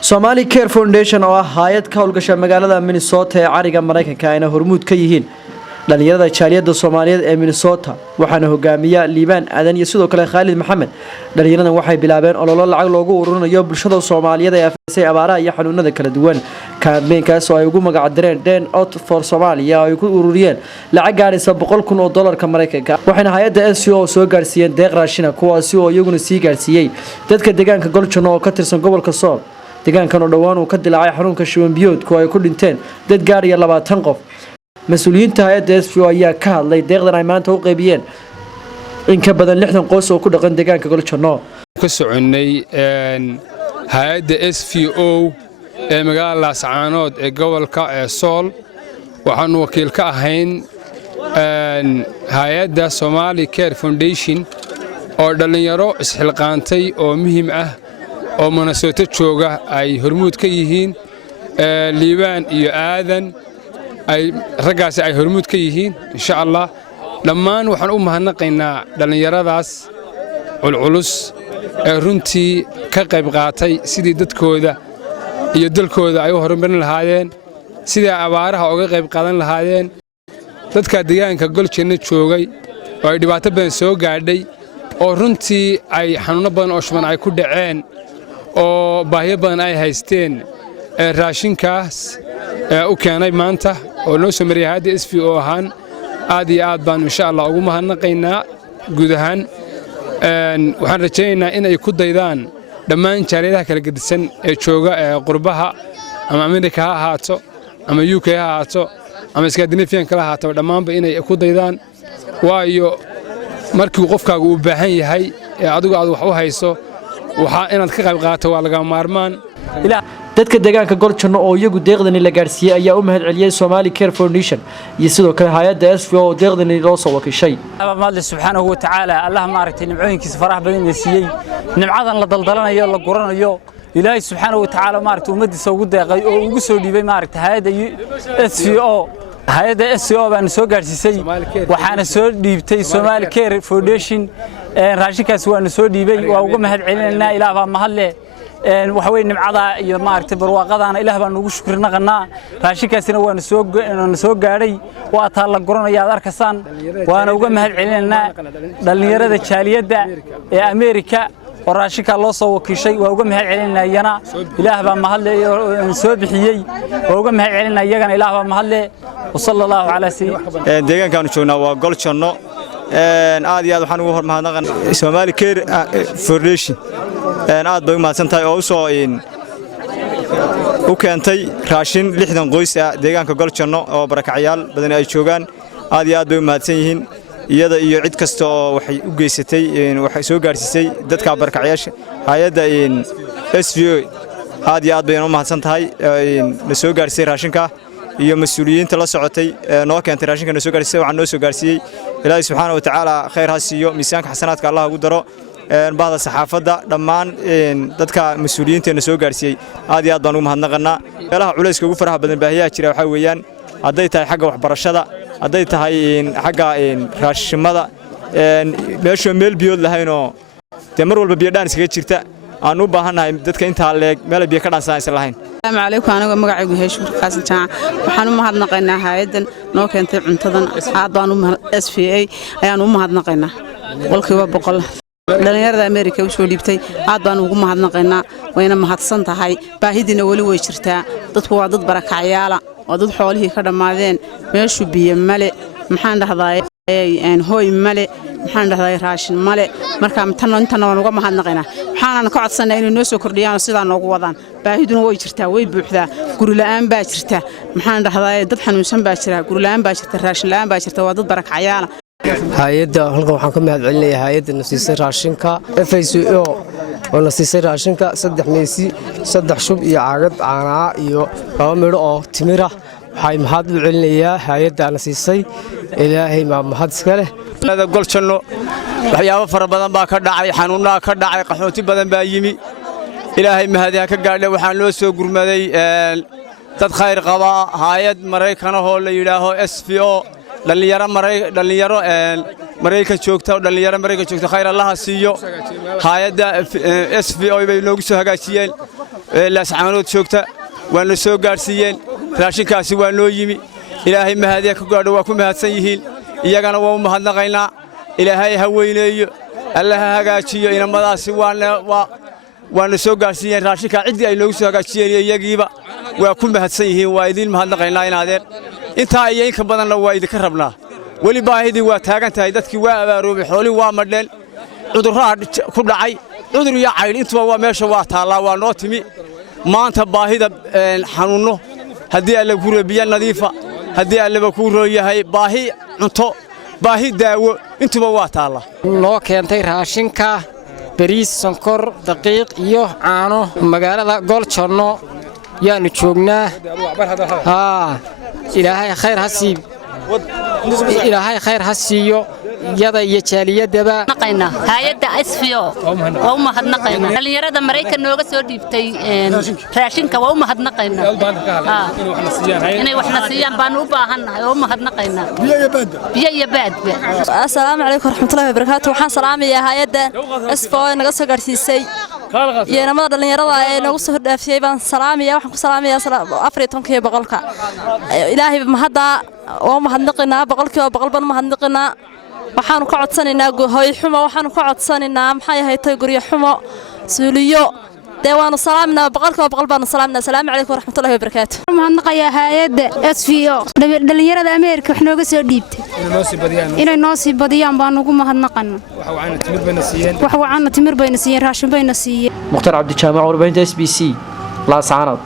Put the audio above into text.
Somali Care Foundation oo ah hay'ad ka howlgasha magaalada Minnesota ee cariga Mareykanka ayna hormuud ka yihiin dhalinyarada jaaliyada Soomaaliyeed ee Minnesota waxaana hogaamiya Liibaan Aadan iyo sidoo kale Khalid Maxamed. Dhalinyaradan waxay bilaabeen olole lacag loogu ururinayo bulshada Soomaaliyeed ee afisay abaaraha iyo xanuunada kala duwan. Kaambeynkaas oo ay ugu magac direen Den Out for Somalia ay ku ururiyeen lacag gaaraysa $100,000 Mareykanka. Waxayna hay'adda SCO soo gaarsiiyeen deeq raashin kuwaasi oo iyaguna sii gaarsiiyay dadka deegaanka Goljono oo ka tirsan gobolka Sool. deegaankan oo dhawaan uu ka dilaacay xarunka shuban biyoodku ay ku dhinteen dad gaaraya 20 qof. Mas'uuliyiinta hay'adda SCO ayaa ka hadlay deeqdan ay maanta u qaybiyeen in ka badan 60 qoys oo ku dhaqan deegaanka Goljono. Ka soconay hay'adda SCO ee magaalada Laascaanood ee gobolka Sool waxaan wakiil ka ahayn hay'adda Somali Care Foundation oo dhalinyaro isxilqaantay oo muhiim ah oo Minnesota jooga ay hormuud ka yihiin Liibaan iyo Aadan ay ragaasi ay hormuud ka yihiin insha Allah dhammaan waxaan u mahadnaqaynaa dhalinyaradaas culculus ee runtii ka qayb qaatay sidii dadkooda iyo dalkooda ay u horumarin lahaayeen sidii abaaraha uga qayb qaadan lahaayeen dadka deegaanka Goljono joogay oo ay dhibaato badan soo gaadhay oo runtii ay xanuuno badan oo shuban ay ku dhaceen oo baahiyo badan ay haysteen raashinkaas u keenay maanta oo noo soo mariyay hay'adda SCO ahaan aad iyo aad baan insha Allah ugu mahadnaqaynaa guud ahaan waxaan rajaynaynaa in ay ku daydaan dhammaan jaaliyadaha kala gedisan ee jooga qurbaha ama Amerika ha ahaato ama UK ha ahaato ama Scandinavian kala ahaato dhammaanba inay ku daydaan waayo markii qofkaagu u baahan yahay adigu aad wax u hayso waxa inaad ka qayb qaato waa laga maarmaan dadka deegaanka Goljono oo iyagu deeqdani la gaarsiiyay ayaa u mahad celiyay Somali Care Foundation iyo sidoo kale hay'adda SCO oo deeqdani loo soo wakiishay. Allah subhanahu wa ta'ala Allah maaragtay nimcooyinkiisa farax badan ee siiyay nimcadan la daldalanayo la guranayo Ilaahay subhanahu wa ta'ala maaragtay ummadiisa ugu deeqay oo ugu soo dhiibay maaragtay hay'adda SCO hay'adda SCO baan soo gaarsiisay waxaana soo dhiibtay Somali Care Foundation raashinkaas waan soo dhiibay waa uga mahad celinaynaa Ilaah baa mahad leh waxa weey nimcada iyo maaragtay barwaaqadana Ilaah baan ugu shukrinaqnaa raashinkaasina waan soo gaadhay waa taa la guranaya aad arkasaan waana uga mahad celinaynaa dhalinyarada jaaliyada ee Amerika oo raashinka loo soo wakiishay waa uga mahad celinaynaa Ilaah baa mahad leh soo bixiyay waa uga mahad celinaynaa iyagana Ilaah baa mahad leh sallallahu alayhi wasallam deegaankan joognaa waa Goljono aad iyo aad waxaan ugu mahadnaqan Somali Care Foundation aad bay u mahadsantahay oo soo u keentay raashin 60 qoys ah deegaanka Goljono oo barakacyaal badan ay joogaan aad iyo aad bay u mahadsan yihiin iyada iyo cid kasta oo waxay u geysatay waxay soo gaarsiisay dadka barakacyaasha hay'adda SCO aad iyo aad bay u mahadsantahay la soo gaarsiisay raashinka iyo mas'uuliyiinta la socotay noo keentay raashinka noo soo gaarsiisay waxaan noo soo gaarsiiyay Ilaahay subhanahu wa ta'ala khayr ha siiyo miisaanka xasanaadka Allah ugu daro bahda saxaafadda dhammaan dadka mas'uuliyiinteena soo gaarsiiyay aad iyo aad baan ugu mahadnaqanaa meelaha culayska ugu faraha badan baahiyaha jira waxa weeyaan haday tahay xagga waxbarashada haday tahay xagga raashimada meesha meel biyood lahayn oo mar walba biyo dhaan iskaga jirta aan u baahanahay dadka inta leeg meel biyo ka dhaansan lahayn. Assalaamu alaykum aniga magacaygu Heeshur Qaasim Jaac waxaan u mahadnaqaynaa hay'adan noo keentay cuntadan aad baan u SCO ayaan u mahadnaqaynaa qolkiiba 100 dhalinyarada Amerika u soo dhiibtay aad baan ugu mahadnaqaynaa wayna mahadsan tahay baahidina wali way jirtaa dadku waa dad barakacyaala oo dad xoolihii ka dhamaadeen meeshu biyo male maxaan dhahdaa hooy male maxaan dhahdaa raashin male marka intan waan uga mahadnaqaynaa waxaan ka codsanay inay noo soo kordhiyaan sida noogu wadaan baahiduna way jirtaa way buuxdaa guri la'aan baa jirta maxaan dhahdaa dad xanuunsan baa jira guri la'aan baa jirta raashin la'aan baa jirta waa dad barakacyaala hay'adda halkan waxaan ka mahad celinayaa hay'adda nasiisay raashinka FCO oo nasiisay raashinka 3 meesi 3 shub iyo caagad caana iyo 2 midho oo timir ah waxay mahad u celinayaa hay'adda nasiisay Ilaahay ma mahad iska leh Goljono waxyaabo fara badan baa ka dhacay xanuunna ka dhacay qaxooti badan baa yimi Ilaahay mahadiha ka gaadhay waxaan loo soo gurmaday dad khayr qaba hay'ad Mareykan oo la yiraahdo SCO dhalinyaro Mareykan joogta dhalinyaro Mareykan joogta khayr Allah siiyo hay'adda SCO bay noogu soo hagaajiyeen laascaanood joogta waana soo gaarsiiyeen raashinkaasi waa noo yimi ilaahay mahadiya ka gaadho waa ku mahadsan yihiin iyagana waa u mahadnaqaynaa ilaahay ha weyneeyo alla ha hagaajiyo inamadaasi waana soo gaarsiiyeen raashinkaa ciddii ay noogu soo hagaajiyeen iyagiiba waa ku mahadsan yihiin waa idiin mahadnaqaynaa inaadeen intaa iyo inka badanna waa idinka rabnaa weli baahidii waa taagan tahay dadkii waa abaaroobay xoolihii waa madheen cudurraa ku dhacay cudur iyo caydh intuba waa meesha waa taallaa waa noo timi maanta baahida xanuunno haddii alla ku biyo nadiifa haddii allaba kuu roon yahay baahi cunto baahi daawo intuba waa taallaa noo keentay raashinka bariis sonkor daqiiq iyo caano magaalada goljanno yaanu joognaa ilaahay khayr ha siiyo yada iyo jaaliyadaba hay'adda SFO waa u mahadnaqaynaa dhalinyarada Mareykan nooga soo dhiibtay raashinka waa u mahadnaqaynaa inay wax nasiyaan baan u baahanahay waa u mahadnaqaynaa biyo iyo baad assalaamu calaykum waraxmatullaahi wabarakaatuh waxaan salaamayaa hay'adda SFO ee naga soo gaarsiisay iyo namada dhalinyarada ee nagu soo dhaafiyay baan salaamayaa waxaan ku salaamayaa 14 boqolka ilaahay mahadda oo mahadnaqaynaa boqolkiiba boqol baan mahadnaqaynaa waxaanu ka codsanaynaa hooy xumo waxaanu ka codsanaynaa maxay ahayd guryo xumo suuliyo deewaanu salaaminaa boqolkiiba boqol baanu salaaminaa assalaamu calaykum waraxmatullaahi wabarakaatuh mahadnaqayaa hay'adda SFO dhalinyarada Ameerika wax nooga soo dhiibtay inay noo sii badiyaan baan ugu mahadnaqanaa wax wacan timir bayna siiyeen raashin bayna siiyeen mukhtar cabdi jaamac warbaahinta SBC laascaanood